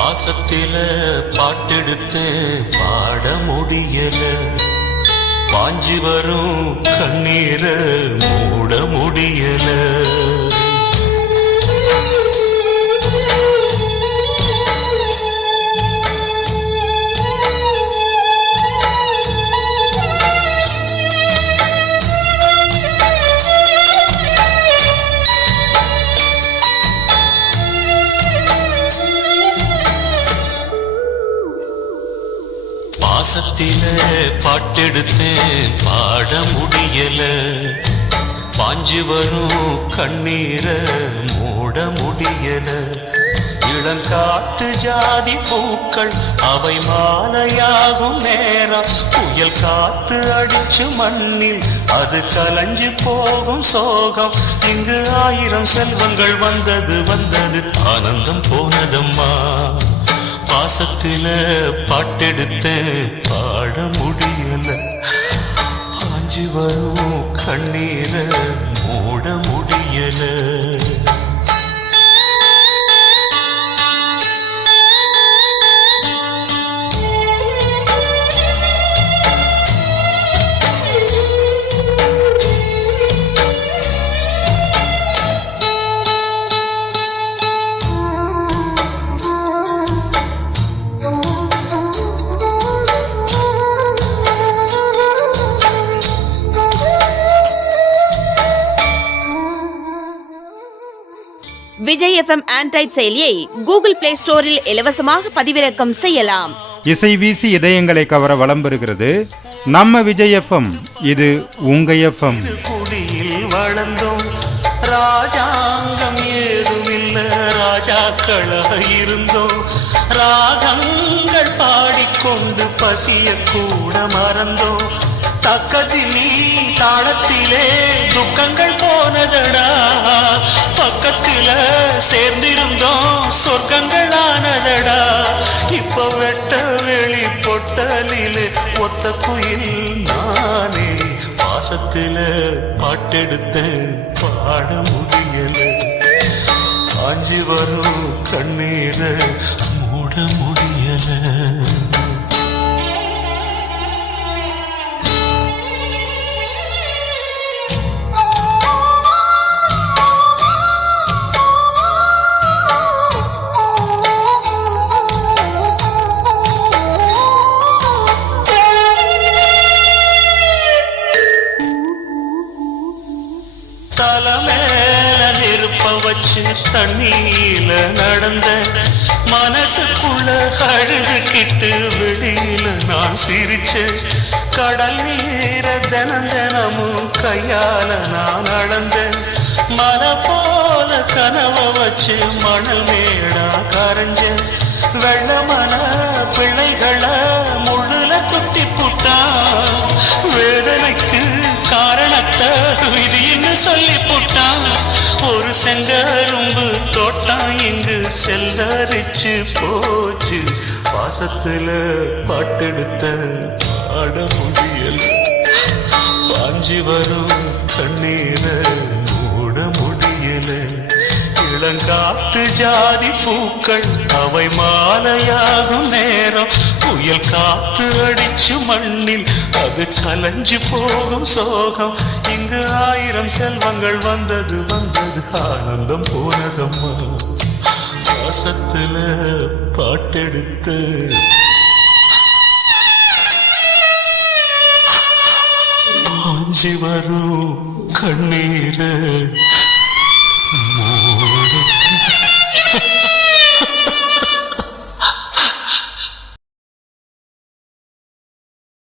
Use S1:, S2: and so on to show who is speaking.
S1: பாசத்தில பாட்டெடுத்து பாட முடியல. பாஞ்சி வரும் கண்ணீர மூட முடியல. பாசத்தில பாட்டெடுத்து பாட முடியல. பாஞ்சு வரும் கண்ணீர மூட முடியல. இளங்காட்டு ஜாதி பூக்கள் அவை மாலையாகும் நேரம். புயல் காத்து அடிச்சு மண்ணில் அது கலஞ்சு போகும் சோகம். இங்கு ஆயிரம் செல்வங்கள் வந்தது வந்தது. ஆனந்தம் போனதம்மா. பாசத்தில பாட்டெடுத்து பாட முடியல. ஆஞ்சி வரும் கண்ணீர மூட முடியல.
S2: விஜய் எஃப்எம் ஆண்ட்ராய்ட் செயலியை கூகுள் பிளே ஸ்டோரில் இலவசமாக பதிவிறக்கம் செய்யலாம்.
S3: இசை வீசி இதயங்களை கவர வலம் பெறுகிறது நம்ம விஜய் எஃப்எம். இது உங்க எஃப்எம்.
S1: வளர்ந்தோம். ராஜாங்கம் ஏதுமில்ல. ராஜாக்களாக இருந்தோம். ராகங்கள் பாடிக்கொண்டு பசிய கூட மறந்தோம். தக்கத்திலே தாளத்திலே துக்கங்கள் சேர்ந்திருந்தோம். சொர்க்கங்களானதடா. இப்ப வெட்ட வெளி பொட்டலில் ஒத்த குயில் நானே. பாசத்தில பாட்டெடுத்த பாட முடியல காஞ்சி வரும் கண்ணீர மூட முடியல. நெருப்ப தண்ணியில நடந்த மனசுக்குள்ள அழுதுகிட்டு வெளியில நான் சிரிச்ச கடல் நீர தினம் தினமும் கையால நான் நடந்த மலை போல கனவை வச்சு மணல் மேடா கரைஞ்ச வெள்ளமன பிள்ளைகளை முள்ளுல குத்தி புட்டா. வேதனைக்கு காரணத்தை விதின்னு சொல்லி புட்டான் ஒரு செங்கரும்பு தோட்டம் இங்கு செல்லரிச்சு போச்சு. பாசத்துல பாட்டெடுத்த பாட முடியல பாஞ்சி வரும் கண்ணீர மூட முடியல. இளங்காட்டு ஜாதி பூக்கள் அவை மாலையாகும் நேரம். புயல் காத்து அடிச்சு மண்ணில் அது கலஞ்சு போகும் சோகம். இங்கு ஆயிரம் செல்வங்கள் வந்தது வந்தது. ஆனந்தம் போனதம்மா வாசத்துல பாட்டெடுத்து. ஆஞ்சி வரும் கண்ணீர்.